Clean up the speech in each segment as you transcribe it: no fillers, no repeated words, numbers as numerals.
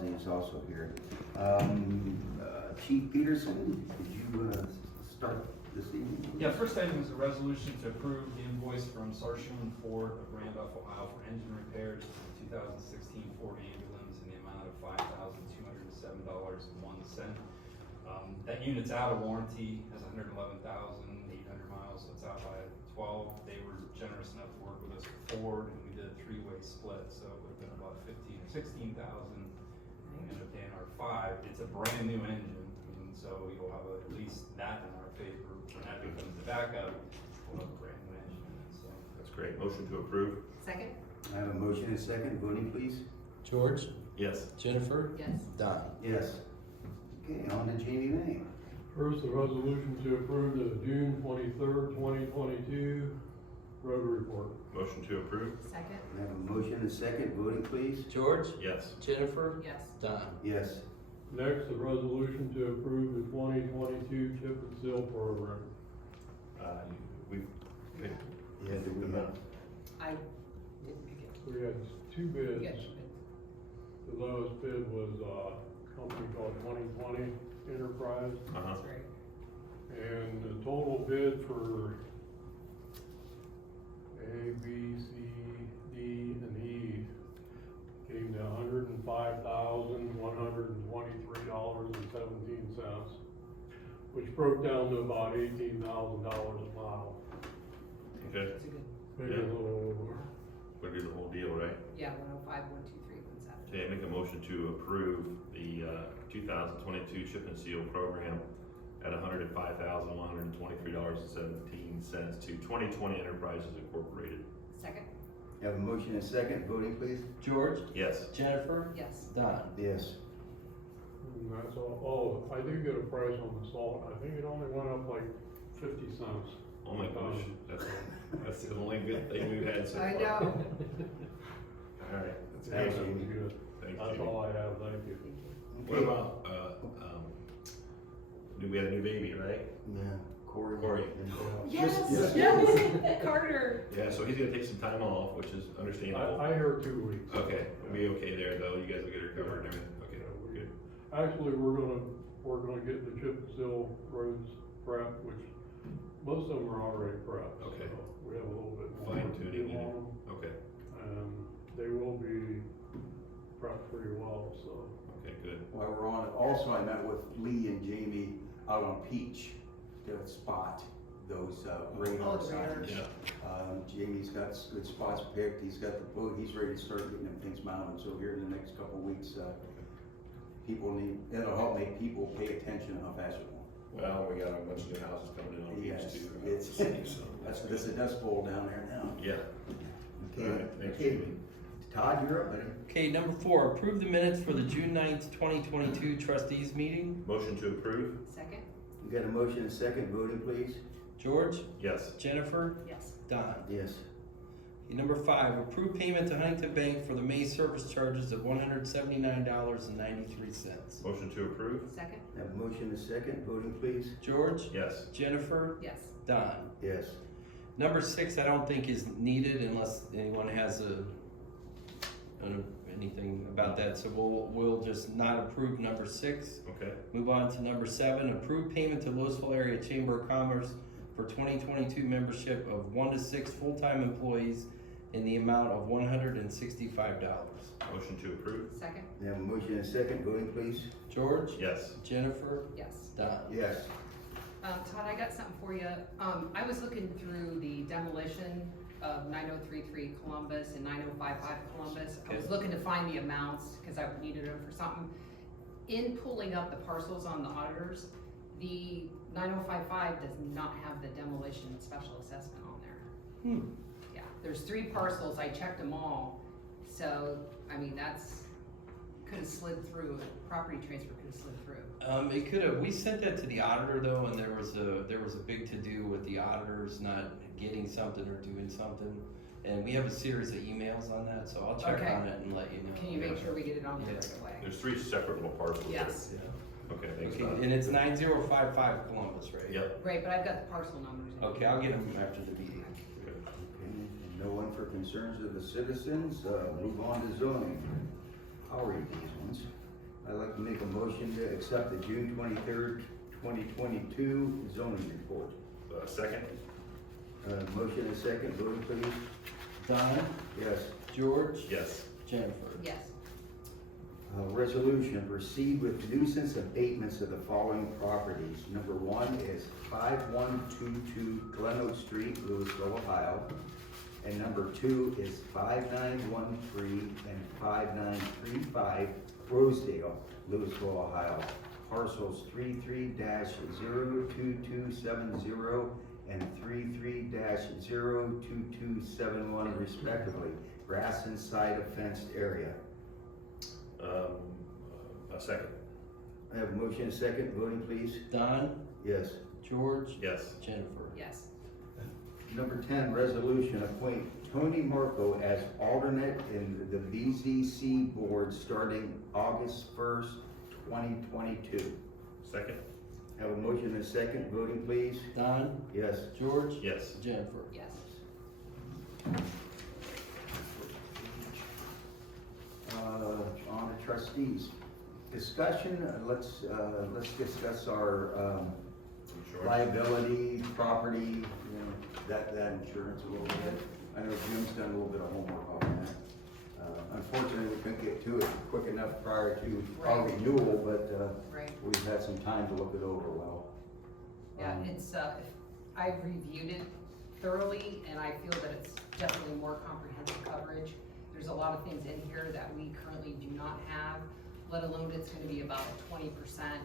Bosley is also here. Chief Peterson, could you start this evening? Yeah, first item is a resolution to approve the invoice from Sergion Ford of Randolph, Ohio for engine repairs to the 2016 Ford ambulance in the amount of $5,207.01. That unit's out of warranty, has 111,800 miles, so it's out by 12. They were generous enough to work with us for Ford, and we did a three-way split, so it would have been about 15 or 16,000. We ended up paying our 5. It's a brand new engine, and so you'll have at least that in our favor. When that becomes the backup, we'll have a brand new engine. So That's great. Motion to approve? Second? I have a motion and a second, voting please. George, Yes. Jennifer, Yes. Don. Yes. Okay, on to Jamie May. First, a resolution to approve the June 23rd, 2022 road report. Motion to approve? Second? I have a motion and a second, voting please. George, Yes. Jennifer, Yes. Don. Yes. Next, a resolution to approve the 2022 chip and seal program. We've, Yeah, do we have? I didn't pick it. We had two bids. Yes. The lowest bid was a company called 2020 Enterprise, uh-huh. That's right. and the total bid for A, B, C, D, and E came to $105,123.17, which broke down to about $18,000 a mile. Okay. It's a good, Maybe a little over. We'll do the whole deal, right? yeah, 105, 123, 170. Okay, I make a motion to approve the 2022 chip and seal program at $105,123.17 to 2020 Enterprises Incorporated. Second? Have a motion and a second, voting please. George, Yes. Jennifer, Yes. Don. Yes. And that's all. Oh, I did get a price on the salt. I think it only went up like 50 cents. Oh my gosh, that's the only good thing we've had so far. I know. All right, that's Yeah, that excellent. was good. Thank That's you. all I have, thank you. What about, we had a new baby, right? Yeah, Corey. Corey. Yes, Yes. yes, Carter. Yeah, so he's gonna take some time off, which is understandable. I heard 2 weeks. Okay, we'll be okay there though, you guys will get her covered and everything, okay, we're good. Actually, we're gonna get the chip and seal roads prepped, which most of them are already prepped. Okay. So we have a little bit more. Fine to do tuning, on them, okay, and they will be prepped pretty well, so. okay, good. While we're on it, also I met with Lee and Jamie out on Peach to spot those radar the radars. signs. Yeah, Jamie's got good spots picked, he's got the boat, he's ready to start getting them things mounted, so here in the next couple of weeks, it'll help make people pay attention how fast you're going. well, we got a bunch of new houses coming in on Yes, Beach too. it's, So that's a dust bowl down there now. Yeah, Okay, All right, thanks, okay, Jamie. Todd, you're up, buddy. Okay, number 4, approve the minutes for the June 9th, 2022 trustees meeting. motion to approve? Second? You got a motion and a second, voting please. George, Yes. Jennifer, Yes. Don. Yes. Okay, number 5, approve payment to Huntington Bank for the May service charges of $179.93. Motion to approve? Second? Have a motion and a second, voting please. George, Yes. Jennifer, Yes. Don. Yes. Number 6, I don't think is needed unless anyone has anything about that, so we'll just not approve number 6. Okay, Move on to number 7, approve payment to Lewisville Area Chamber of Commerce for 2022 membership of 1 to 6 full-time employees in the amount of $165. motion to approve? Second? We have a motion and a second, voting please. George, Yes. Jennifer, Yes. Uh, Don. Yes. Todd, I got something for you. I was looking through the demolition of 9033 Columbus and 9055 Columbus. I was Okay. looking to find the amounts, cause I needed them for something. In pulling up the parcels on the auditors, the 9055 does not have the demolition special assessment on there. Yeah, there's 3 parcels, I checked them all, so, I mean, could've slid through, a property transfer could've slid through. It could have. We sent that to the auditor though, and there was a big to do with the auditors not getting something or doing something, and we have a series of emails on that. So I'll check Okay. on it and let you know. Can you make sure we get it on there Yeah. right away? There's 3 separate little parcels there. Yes, Yeah. Okay, thanks, Okay, Don. and it's 9055 Columbus, right? Yep. great, but I've got the parcel numbers. in Okay, I'll get them after the meeting. Good. Okay, no one for concerns of the citizens, move on to zoning. I'll read these ones. make a motion to accept the June 23rd, 2022 zoning report. Second? Motion and second, voting please. Don, Yes. George, Yes. Jennifer. Yes. Resolution, proceed with nuisance abatements of the following properties. Number 1 is 5122 Glen Oak Street, Lewisville, Ohio. And number 2 is 5913 and 5935 Rosedale, Lewisville, Ohio. Parcels 33-02270 and 33-02271 respectively. Grass inside a fenced area. A second? I have a motion and a second, voting please. Don, Yes. George, Yes. Jennifer. Yes. Number 10, resolution, appoint Tony Marco as alternate in the BZC board starting August 1st, 2022. Second? Have a motion and a second, voting please. Don, Yes. George, Yes. Jennifer. Yes. On to trustees. Discussion, let's discuss our Sure. liability, property, that insurance a little bit. I know Jim's done a little bit of homework on that. Unfortunately, we couldn't get to it quick enough prior to our Right. renewal, but Right. we've had some time to look it over well. Yeah, it's, I've reviewed it thoroughly, and I feel that it's definitely more comprehensive coverage. There's a lot of things in here that we currently do not have, let alone it's gonna be about a 20%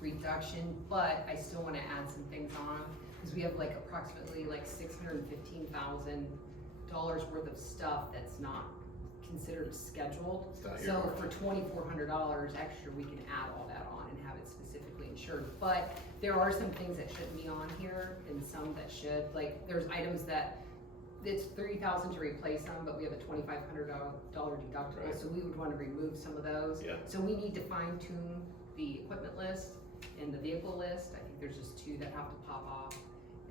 reduction, but I still wanna add some things on, because we have like approximately like $615,000 worth of stuff that's not considered scheduled. It's not So earmarked. for $2,400 extra, we can add all that on and have it specifically insured. But there are some things that shouldn't be on here and some that should, like, there's items that, it's $30,000 to replace them, but we have a $2,500 deductible, Right. so we would wanna remove some of those. Yeah. So we need to fine tune the equipment list and the vehicle list. I think there's just 2 that have to pop off,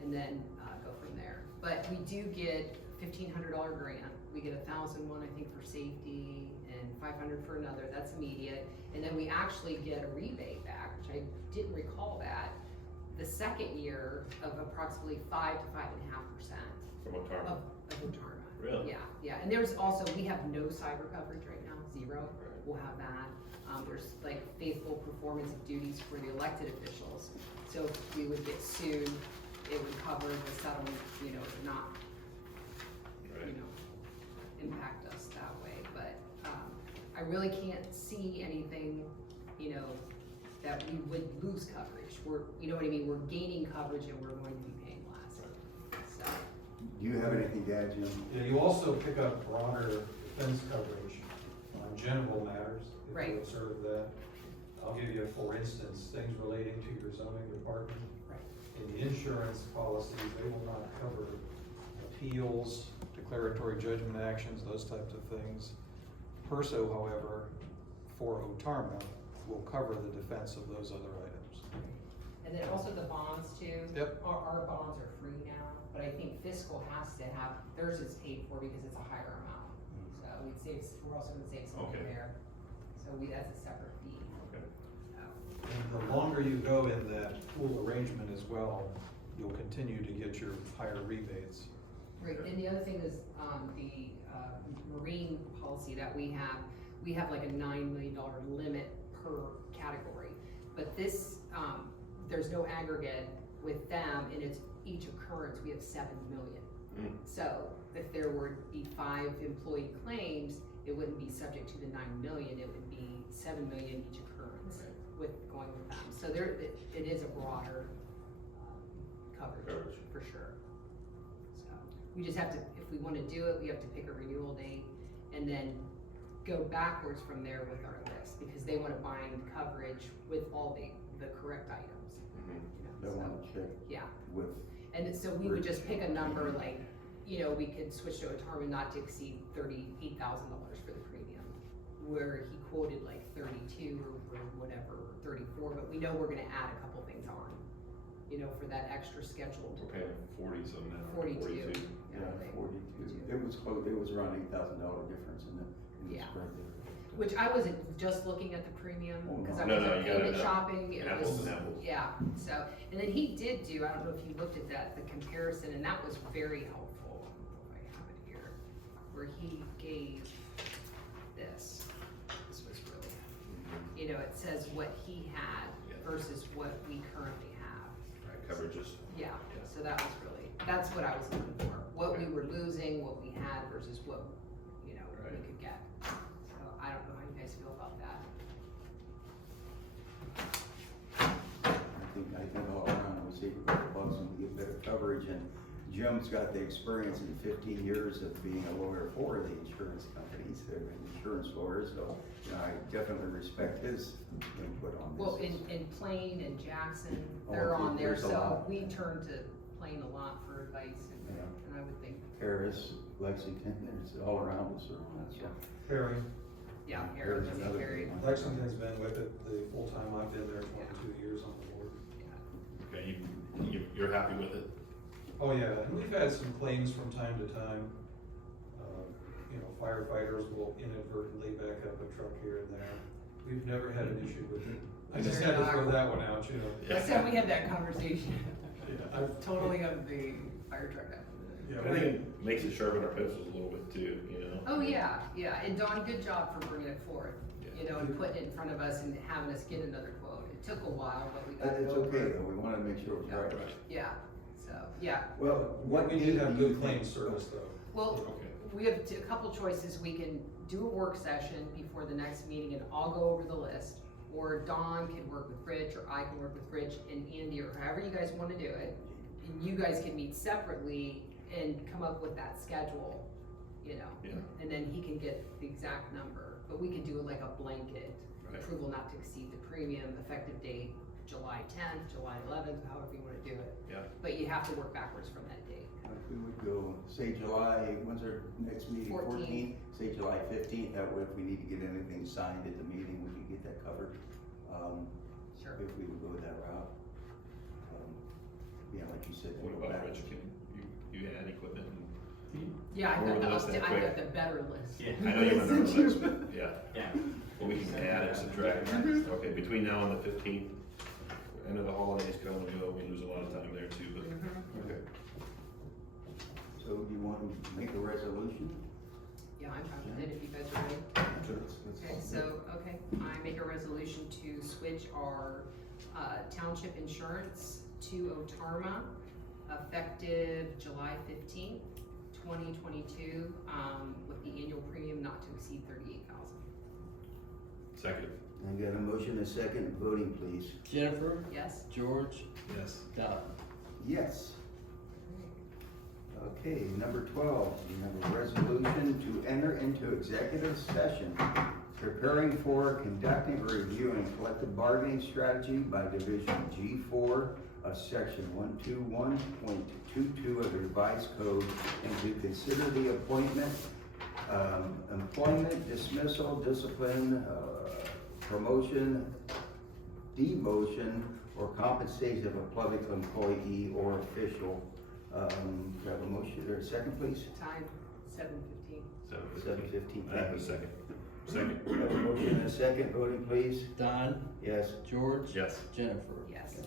and then, go from there. But we do get $1,500 grant. We get $1,000 I think for safety and $500 for another, that's immediate. And then we actually get a rebate back, which I didn't recall that, the second year of approximately 5 to 5.5% From what time? of Otarma. Really? Yeah, and there's also, we have no cyber coverage right now, 0. Right. We'll have that. There's like faithful performance of duties for the elected officials. So if we would get sued, it would cover the settlement, not, Right. impact us that way. But, I really can't see anything, that we would lose coverage. We're, you know what I mean? We're gaining coverage and we're going to be paying less. So, Do you have anything to add, Jim? Yeah, you also pick up broader defense coverage on general matters, if Right. you observe that. I'll give you, for instance, things relating to your zoning department. Right. In the insurance policies, they will not cover appeals, declaratory judgment actions, those types of things. Perso, however, for Otarma, will cover the defense of those other items. and then also the bonds too. Yep. Our bonds are free now, but I think fiscal has to have, theirs is paid for because it's a higher amount. So we're also gonna save some Okay. there. So that's a separate fee. Okay. And the longer you go in that pool arrangement as well, you'll continue to get your higher rebates. Right, and the other thing is, the, marine policy that we have like a $9 million limit per category. But this, there's no aggregate with them, and it's each occurrence, we have 7 million. So if there were to be 5 employee claims, it wouldn't be subject to the 9 million, it would be 7 million each occurrence with going with them. So it is a broader, coverage, for sure. So, we just have to, if we wanna do it, we have to pick a renewal date and then go backwards from there with our list, because they wanna bind coverage with all the correct items. They So, want to check yeah, with, and so we would just pick a number like, we could switch to a term and not to exceed $38,000 for the premium, where he quoted like 32 or whatever, 34, but we know we're gonna add a couple things on, for that extra scheduled. We're paying 40 some now. 42. yeah, 42. It was close, it was around $8,000 difference in the Yeah. spread there. Which I wasn't just looking at the premium, Oh, cause I no. was No, no, you gotta payment know. shopping, it Apples was, and apples. yeah, so, and then he did do, I don't know if you looked at that, the comparison, and that was very helpful. I have it here, where he gave this was really, you know, it says what he had Yeah. versus what we currently have. Right, coverages. Yeah, so that was really, that's what I was looking for, what we were losing, what we had versus what, you know, we Right. could get. So I don't know how you guys feel about that. I think all around, we save a couple bucks and we get better coverage, and Jim's got the experience in 15 years of being a lawyer for the insurance companies, they're insurance lawyers, so, you know, I definitely respect his input on this. Well, in Plain and Jackson, Oh, they're on there, there's a so lot. we turn to Plain a lot for advice, Yeah. and I would think, Paris, Lexington, it's all around us, around, so. Perry, yeah, Paris Harry, is another Harry. good one. Lexington's been with it the full time I've been there, 22 years on the board. Okay, you're happy with it? Oh, yeah, and we've had some claims from time to time. You know, firefighters will inadvertently back up a truck here and there. We've never had an issue with it. I just had to throw that one out, you know. I said we had that conversation, Yeah, I've- totally of the fire truck guy. Yeah, I think it makes it sharpen our pencils a little bit too, you know? Oh, yeah, and Dawn, good job for bringing it forth, Yeah. you know, and putting it in front of us and having us get another quote. It took a while, but we got it It's over. okay, though, we wanna make sure it's right. Yeah, so, yeah, Well, what we date did have do you good claim think- service though. well, Okay. we have a couple choices. We can do a work session before the next meeting and I'll go over the list. Or Dawn can work with Rich, or I can work with Rich and Andy, or however you guys wanna do it. And you guys can meet separately and come up with that schedule, you know? Yeah. And then he can get the exact number, but we could do like a blanket Right. approval not to exceed the premium, effective date July 10th, July 11th, however you wanna do it. Yeah. But you have to work backwards from that date. If we would go, say July, when's our next meeting, 14th? Say July 15th, that way if we need to get anything signed at the meeting, we can get that covered. Sure. If we would go that route. Yeah, like you said. What go about back. Rich, can you add equipment? Yeah, Or the list that I quick. got the better list. Yeah. I know you have another list, but yeah, Yeah. well, we can add and subtract. Okay, between now and the 15th, end of the holidays come and go, we lose a lot of time there too, but, Mhm. okay. So do you want to make a resolution? Yeah, I'm fine with it if you guys are ready. Okay, so, I make a resolution to switch our, township insurance to Otarma, effective July 15th, 2022, with the annual premium not to exceed 38,000. Second. I got a motion and a second, voting please. Jennifer, Yes? George, Yes. Don. Yes. Okay, number 12, we have a resolution to enter into executive session, preparing for conducting a review and collective bargaining strategy by Division G4 of Section 121.22 of the revised code, and to consider the appointment, employment, dismissal, discipline, promotion, demotion, or compensation of a public employee or official. Do I have a motion, or a second, please? Time, 7:15. 7:15. I have a second. Second. We have a motion and a second, voting please. Don, Yes. George. Yes. Jennifer. Yes. Yes.